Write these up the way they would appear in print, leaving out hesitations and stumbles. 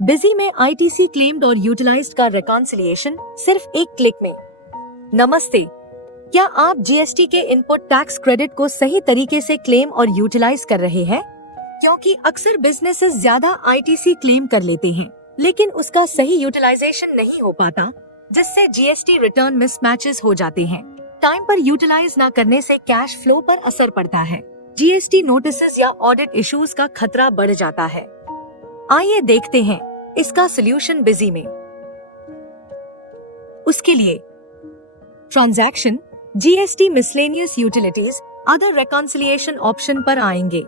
Busy में ITC claimed और utilised का रिकॉन्सिलिएशन सिर्फ एक क्लिक में। नमस्ते, क्या आप जीएसटी के इनपुट टैक्स क्रेडिट को सही तरीके से क्लेम और यूटिलाइज कर रहे हैं? क्योंकि अक्सर बिजनेसेस ज्यादा आईटीसी क्लेम कर लेते हैं, लेकिन उसका सही यूटिलाइजेशन नहीं हो पाता, जिससे जीएसटी रिटर्न मिसमैचेस हो जाते हैं। टाइम पर यूटिलाइज न करने से कैश फ्लो पर असर पड़ता है, जीएसटी नोटिसेस या ऑडिट इश्यूज का खतरा बढ़ जाता है। आइए देखते हैं इसका सलूशन बिजी में। उसके लिए transaction, GST miscellaneous utilities, other reconciliation option पर आएंगे।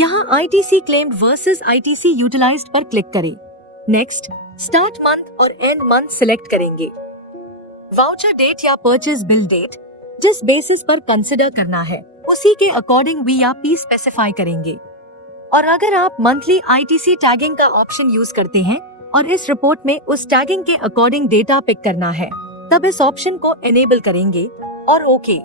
यहाँ ITC claimed versus ITC utilized पर क्लिक करें। नेक्स्ट, स्टार्ट मंथ और एंड मंथ सिलेक्ट करेंगे। वाउचर डेट या परचेज बिल डेट जिस बेसिस पर कंसिडर करना है, उसी के अकॉर्डिंग वी या पी स्पेसिफाई करेंगे। और अगर आप मंथली आईटीसी टैगिंग का ऑप्शन यूज करते हैं और इस रिपोर्ट में उस टैगिंग के अकॉर्डिंग डेटा पिक करना है, तब इस ऑप्शन को एनेबल करेंगे और ओके।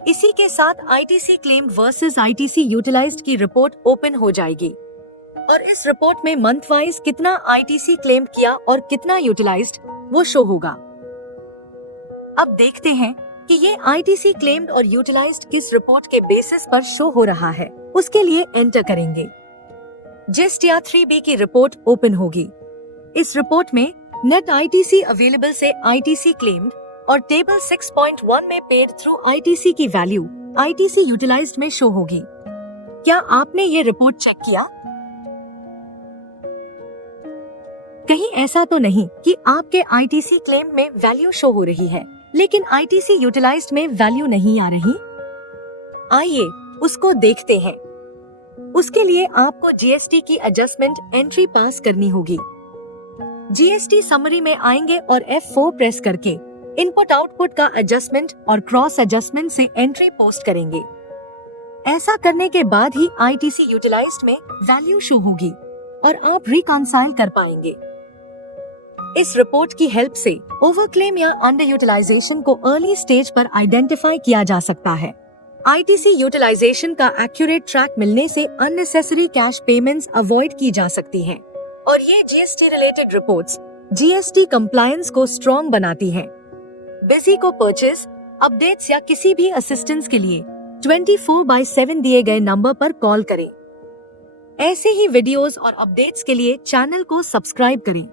इसी के साथ ITC claimed versus ITC utilized की रिपोर्ट ओपन हो जाएगी और इस रिपोर्ट में मंथ वाइज कितना आईटीसी क्लेम किया और कितना यूटिलाइज्ड वो शो होगा। अब देखते हैं कि ये आईटीसी क्लेम्ड और यूटिलाइज्ड किस रिपोर्ट के बेसिस पर शो हो रहा है। उसके लिए एंटर करेंगे। जिस्ट या 3B की रिपोर्ट ओपन होगी। इस रिपोर्ट में नेट आईटीसी अवेलेबल से आईटीसी क्लेम्ड और टेबल 6.1 में पेड थ्रू आईटीसी की वैल्यू आईटीसी यूटिलाइज्ड में शो होगी। क्या आपने ये रिपोर्ट चेक किया? कहीं ऐसा तो नहीं कि आपके आईटीसी क्लेम में वैल्यू शो हो रही है, लेकिन आईटीसी यूटिलाइज्ड में वैल्यू नहीं आ रही? आइए उसको देखते हैं। उसके लिए आपको जीएसटी की एडजस्टमेंट एंट्री पास करनी होगी। जीएसटी समरी में आएंगे और F4 प्रेस करके इनपुट आउटपुट का एडजस्टमेंट और क्रॉस एडजस्टमेंट से एंट्री पोस्ट करेंगे। ऐसा करने के बाद ही आईटीसी यूटिलाइज्ड में वैल्यू शो होगी और आप रिकॉन्साइल कर पाएंगे। इस रिपोर्ट की हेल्प से ओवरक्लेम या अंडर यूटिलाइजेशन को अर्ली स्टेज पर आइडेंटिफाई किया जा सकता है। आईटीसी यूटिलाइजेशन का एक्यूरेट ट्रैक मिलने से अननेसेसरी कैश पेमेंट्स अवॉइड की जा सकती हैं और ये GST related reports GST compliance को स्ट्रॉन्ग बनाती हैं। बिजी को परचेज, अपडेट्स या किसी भी असिस्टेंस के लिए 24/7 दिए गए नंबर पर कॉल करें। ऐसे ही वीडियोस और अपडेट्स के लिए चैनल को सब्सक्राइब करें।